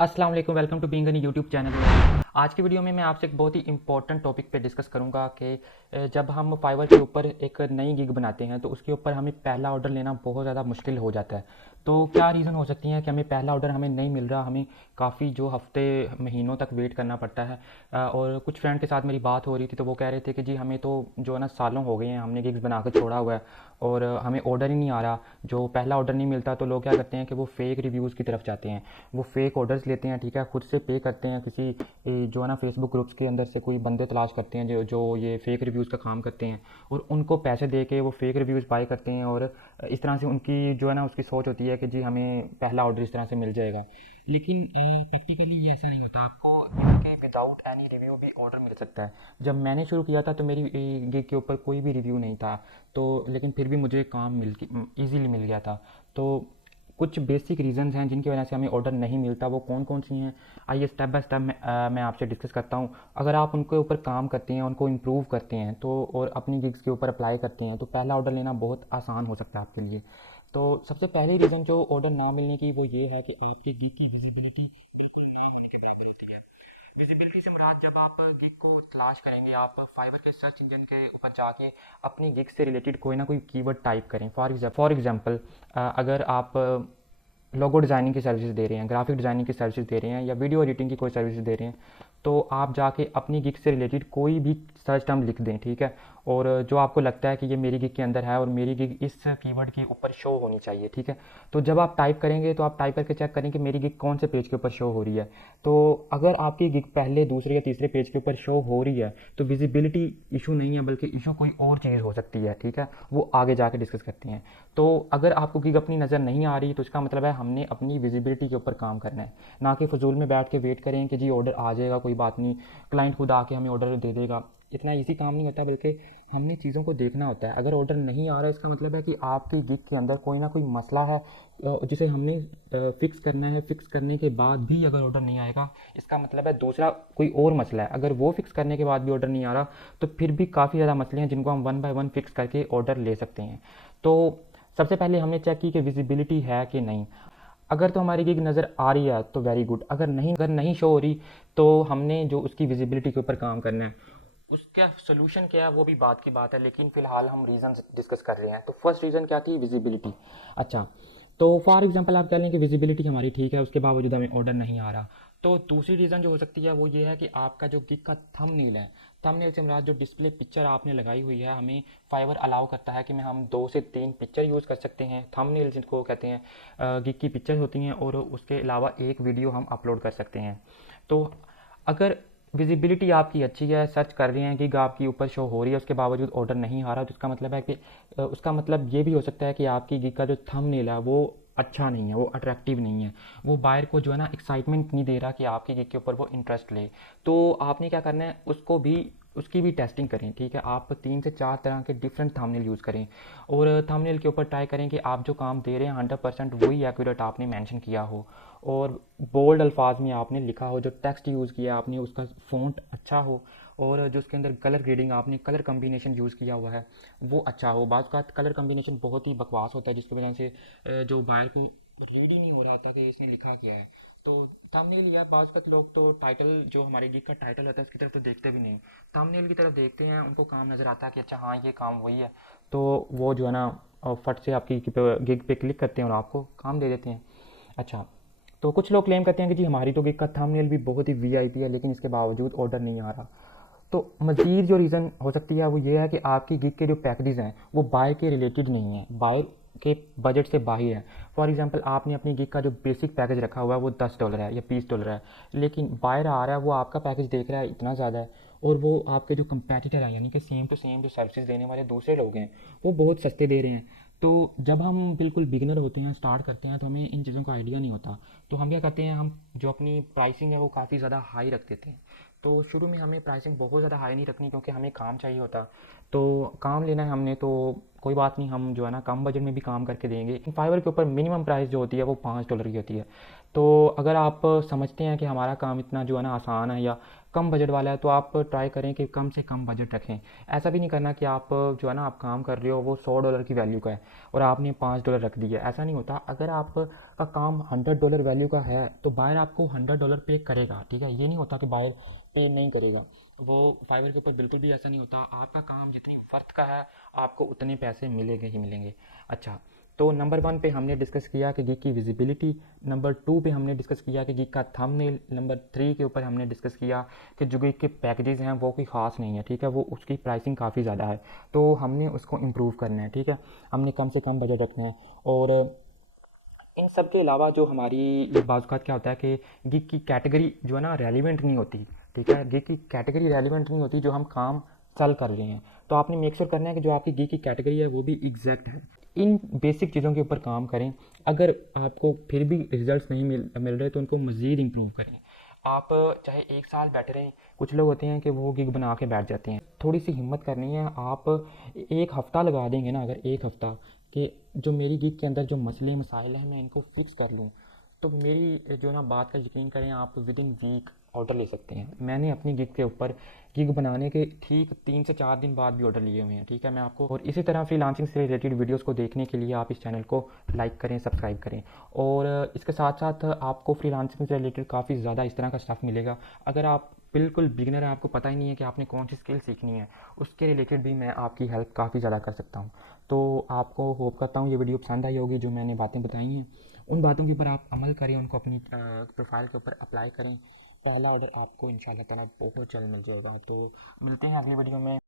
अस्सलाम वालेकुम, welcome to being an YouTube channel. आज की वीडियो में मैं आपसे एक बहुत ही इंपॉर्टेंट टॉपिक पे डिस्कस करूंगा कि जब हम फाइवर के ऊपर एक नई गिग बनाते हैं तो उसके ऊपर हमें पहला ऑर्डर लेना बहुत ज़्यादा मुश्किल हो जाता है। तो क्या रीज़न हो सकती हैं कि हमें पहला ऑर्डर हमें नहीं मिल रहा, हमें काफ़ी जो हफ्ते महीनों तक वेट करना पड़ता है। और कुछ फ्रेंड के साथ मेरी बात हो रही थी तो वो कह रहे थे कि जी हमें तो जो है ना सालों हो गए हैं, हमने गिग्स बना कर छोड़ा हुआ है और हमें ऑर्डर ही नहीं आ रहा। जो पहला ऑर्डर नहीं मिलता तो लोग क्या करते हैं कि वो फेक रिव्यूज़ की तरफ जाते हैं, वो फेक ऑर्डर्स लेते हैं, ठीक है, खुद से पे करते हैं किसी जो है ना फेसबुक ग्रुप्स के अंदर से कोई बंदे तलाश करते हैं जो जो ये फेक रिव्यूज़ का काम करते हैं और उनको पैसे दे के वो फेक रिव्यूज़ बाय करते हैं। और इस तरह से उनकी जो है ना उसकी सोच होती है कि जी हमें पहला ऑर्डर इस तरह से मिल जाएगा। लेकिन प्रैक्टिकली ये ऐसा नहीं होता, आपको इनके विदाउट एनी रिव्यू भी ऑर्डर मिल सकता है। जब मैंने शुरू किया था तो मेरी गिग के ऊपर कोई भी रिव्यू नहीं था, तो लेकिन फिर भी मुझे काम ईज़िली मिल गया था। तो कुछ बेसिक रीज़न्स हैं जिनकी वजह से हमें ऑर्डर नहीं मिलता, वो कौन कौन सी हैं आइए स्टेप बाय स्टेप मैं आपसे डिस्कस करता हूँ। अगर आप उनके ऊपर काम करते हैं, उनको इम्प्रूव करते हैं तो और अपनी गिग्स के ऊपर अप्लाई करते हैं तो पहला ऑर्डर लेना बहुत आसान हो सकता है आपके लिए। तो सबसे पहली रीज़न जो ऑर्डर ना मिलने की वो ये है कि आपके गिग की विजिबिलिटी बिल्कुल ना होने के बराबर होती है। विजिबिलिटी से मुराद, जब आप गिग को तलाश करेंगे, आप फाइवर के सर्च इंजन के ऊपर जाके अपनी गिग से रिलेटेड कोई ना कोई कीवर्ड टाइप करें। फॉर एग्जांपल अगर आप लोगो डिज़ाइनिंग की सर्विस दे रहे हैं, ग्राफिक डिज़ाइनिंग की सर्विस दे रहे हैं या वीडियो एडिटिंग की कोई सर्विस दे रहे हैं, तो आप जाके अपनी गिग से रिलेटेड कोई भी सर्च टर्म लिख दें, ठीक है, और जो आपको लगता है कि ये मेरी गिग के अंदर है और मेरी गिग इस कीवर्ड के ऊपर शो होनी चाहिए, ठीक है। तो जब आप टाइप करेंगे तो आप टाइप करके चेक करें कि मेरी गिग कौन से पेज के ऊपर शो हो रही है। तो अगर आपकी गिग पहले, दूसरे या तीसरे पेज के ऊपर शो हो रही है तो विजिबिलिटी इशू नहीं है, बल्कि इशू कोई और चीज़ हो सकती है, ठीक है, वो आगे जाके डिस्कस करते हैं। तो अगर आपको गिग अपनी नज़र नहीं आ रही तो इसका मतलब है हमने अपनी विजिबिलिटी के ऊपर काम करना है, ना कि फजूल में बैठ के वेट करें कि जी ऑर्डर आ जाएगा, कोई बात नहीं, क्लाइंट खुद आके हमें ऑर्डर दे देगा। इतना ईजी काम नहीं होता, बल्कि हमने चीज़ों को देखना होता है। अगर ऑर्डर नहीं आ रहा है इसका मतलब है कि आपकी गिग के अंदर कोई ना कोई मसला है जिसे हमने फिक्स करना है। फिक्स करने के बाद भी अगर ऑर्डर नहीं आएगा इसका मतलब है दूसरा कोई और मसला है। अगर वो फिक्स करने के बाद भी ऑर्डर नहीं आ रहा तो फिर भी काफ़ी ज़्यादा मसले हैं जिनको हम वन बाय वन फिक्स करके ऑर्डर ले सकते हैं। तो सबसे पहले हमने चेक की कि विजिबिलिटी है कि नहीं। अगर तो हमारी गिग नज़र आ रही है तो वेरी गुड, अगर नहीं शो हो रही तो हमने जो उसकी विजिबिलिटी के ऊपर काम करना है। उसका सोल्यूशन क्या है वो भी बात की बात है, लेकिन फ़िलहाल हम रीज़न डिस्कस कर रहे हैं। तो फर्स्ट रीज़न क्या थी? विजिबिलिटी। अच्छा, तो फॉर एग्जांपल आप कह लें कि विजिबिलिटी हमारी ठीक है, उसके बावजूद हमें ऑर्डर नहीं आ रहा। तो दूसरी रीज़न जो हो सकती है वो ये है कि आपका जो गिग का थंबनेल है, थंबनेल से मुराद जो डिस्प्ले पिक्चर आपने लगाई हुई है, हमें फाइवर अलाउ करता है कि मैं हम 2 से 3 पिक्चर यूज़ कर सकते हैं। थंबनेल जिनको कहते हैं गिग की पिक्चर होती हैं और उसके अलावा एक वीडियो हम अपलोड कर सकते हैं। तो अगर विजिबिलिटी आपकी अच्छी है, सर्च कर रहे हैं, गिग आपकी ऊपर शो हो रही है, उसके बावजूद ऑर्डर नहीं आ रहा, तो इसका मतलब है कि उसका मतलब ये भी हो सकता है कि आपकी गिग का जो थंबनेल है वो अच्छा नहीं है, वो अट्रैक्टिव नहीं है, वो बायर को जो है ना एक्साइटमेंट नहीं दे रहा कि आपकी गिग के ऊपर वो इंटरेस्ट ले। तो आपने क्या करना है, उसको भी उसकी भी टेस्टिंग करें, ठीक है। आप 3 से 4 तरह के डिफरेंट थंबनेल यूज़ करें और थंबनेल के ऊपर ट्राई करें कि आप जो काम दे रहे हैं 100% वही एक्यूरेट आपने मेंशन किया हो और बोल्ड अल्फाज में आपने लिखा हो, जो टेक्स्ट यूज़ किया आपने उसका फ़ॉन्ट अच्छा हो और जो उसके अंदर कलर ग्रेडिंग आपने कलर कम्बिनेशन यूज़ किया हुआ है वो अच्छा हो। बाज़ का कलर कम्बिनेशन बहुत ही बकवास होता है जिसकी वजह से जो बायर को रीड ही नहीं हो रहा होता कि इसने लिखा क्या है। तो थंबनेल या बाज़ का लोग तो टाइटल, जो हमारे गिग का टाइटल होता है उसकी तरफ तो देखते भी नहीं, थंबनेल की तरफ देखते हैं, उनको काम नज़र आता है कि अच्छा हाँ ये काम वही है, तो वो जो है ना फट से आपकी गिग पे क्लिक करते हैं और आपको काम दे देते हैं। अच्छा, तो कुछ लोग क्लेम करते हैं कि जी हमारी तो गिग का थंबनेल भी बहुत ही वीआईपी है लेकिन इसके बावजूद ऑर्डर नहीं आ रहा। तो मज़ीद जो रीज़न हो सकती है वो ये है कि आपकी गिग के जो पैकेजेस हैं वो बाय के रिलेटेड नहीं है, बाय के बजट से बाहर है। फॉर एग्जांपल आपने अपनी गिग का जो बेसिक पैकेज रखा हुआ है वो $10 है या $20 है, लेकिन बायर आ रहा है वो आपका पैकेज देख रहा है इतना ज़्यादा है और वो आपके जो कंपेटिटर हैं, यानी कि सेम टू सेम जो सर्विसेज देने वाले दूसरे लोग हैं, वो बहुत सस्ते दे रहे हैं। तो जब हम बिल्कुल बिगिनर होते हैं, स्टार्ट करते हैं, तो हमें इन चीज़ों का आइडिया नहीं होता। तो हम क्या करते हैं, हम जो अपनी प्राइसिंग है वो काफ़ी ज़्यादा हाई रख देते हैं। तो शुरू में हमें प्राइसिंग बहुत ज़्यादा हाई नहीं रखनी क्योंकि हमें काम चाहिए होता। तो काम लेना है हमने, तो कोई बात नहीं, हम जो है ना कम बजट में भी काम करके देंगे। फाइवर के ऊपर मिनिमम प्राइस जो होती है वो $5 की होती है। तो अगर आप समझते हैं कि हमारा काम इतना जो है ना आसान है या कम बजट वाला है तो आप ट्राई करें कि कम से कम बजट रखें। ऐसा भी नहीं करना कि आप जो है ना आप काम कर रहे हो वो $100 की वैल्यू का है और आपने $5 रख दिया, ऐसा नहीं होता। अगर आपका काम $100 वैल्यू का है तो बायर आपको $100 पे करेगा, ठीक है। ये नहीं होता कि बायर पे नहीं करेगा, वो फाइवर के ऊपर बिल्कुल भी ऐसा नहीं होता। आपका काम जितनी वर्थ का है आपको उतने पैसे मिलेंगे ही मिलेंगे। अच्छा, तो नंबर 1 पे हमने डिस्कस किया कि गिग की विजिबिलिटी, नंबर 2 पे हमने डिस्कस किया कि गिग का थंबनेल, नंबर 3 के ऊपर हमने डिस्कस किया कि जो गिग के पैकेजेस हैं वो कोई ख़ास नहीं है, ठीक है, वो उसकी प्राइसिंग काफ़ी ज़्यादा है, तो हमने उसको इम्प्रूव करना है, ठीक है। हमने कम से कम बजट रखना है। और इन सब के अलावा जो हमारी बाज़ क्या होता है कि गिग की कैटेगरी जो है ना रेलिवेंट नहीं होती, ठीक है। गिग की कैटेगरी रेलिवेंट नहीं होती जो हम काम चल कर रहे हैं, तो आपने मेक श्योर करना है कि जो आपकी गिग की कैटेगरी है वो भी एग्जैक्ट है। इन बेसिक चीज़ों के ऊपर काम करें। अगर आपको फिर भी रिजल्ट्स नहीं मिल रहे तो उनको मज़ीद इम्प्रूव करें। आप चाहे 1 साल बैठे रहें, कुछ लोग होते हैं कि वो गिग बना के बैठ जाते हैं, थोड़ी सी हिम्मत करनी है। आप 1 हफ़्ता लगा देंगे ना, अगर 1 हफ़्ता कि जो मेरी गिग के अंदर जो मसले मसाइल हैं मैं इनको फिक्स कर लूँ, तो मेरी जो ना बात का यकीन करें, आप विद इन वीक ऑर्डर ले सकते हैं। मैंने अपनी गिग के ऊपर गिग बनाने के ठीक 3 से 4 दिन बाद भी ऑर्डर लिए हुए हैं, ठीक है। मैं आपको और इसी तरह फ्रीलांसिंग से रिलेटेड वीडियोस को देखने के लिए आप इस चैनल को लाइक करें, सब्सक्राइब करें। और इसके साथ साथ आपको फ्रीलांसिंग से रिलेटेड काफ़ी ज़्यादा इस तरह का स्टफ़ मिलेगा। अगर आप बिल्कुल बिगिनर है, आपको पता ही नहीं है कि आपने कौन सी स्किल सीखनी है, उसके रिलेटेड भी मैं आपकी हेल्प काफ़ी ज़्यादा कर सकता हूँ। तो आपको होप करता हूँ ये वीडियो पसंद आई होगी, जो मैंने बातें बताई हैं उन बातों के ऊपर आप अमल करें, उनको अपनी प्रोफाइल के ऊपर अप्लाई करें। पहला ऑर्डर आपको इंशाल्लाह ताला बहुत जल्द मिल जाएगा। तो मिलते हैं अगली वीडियो में।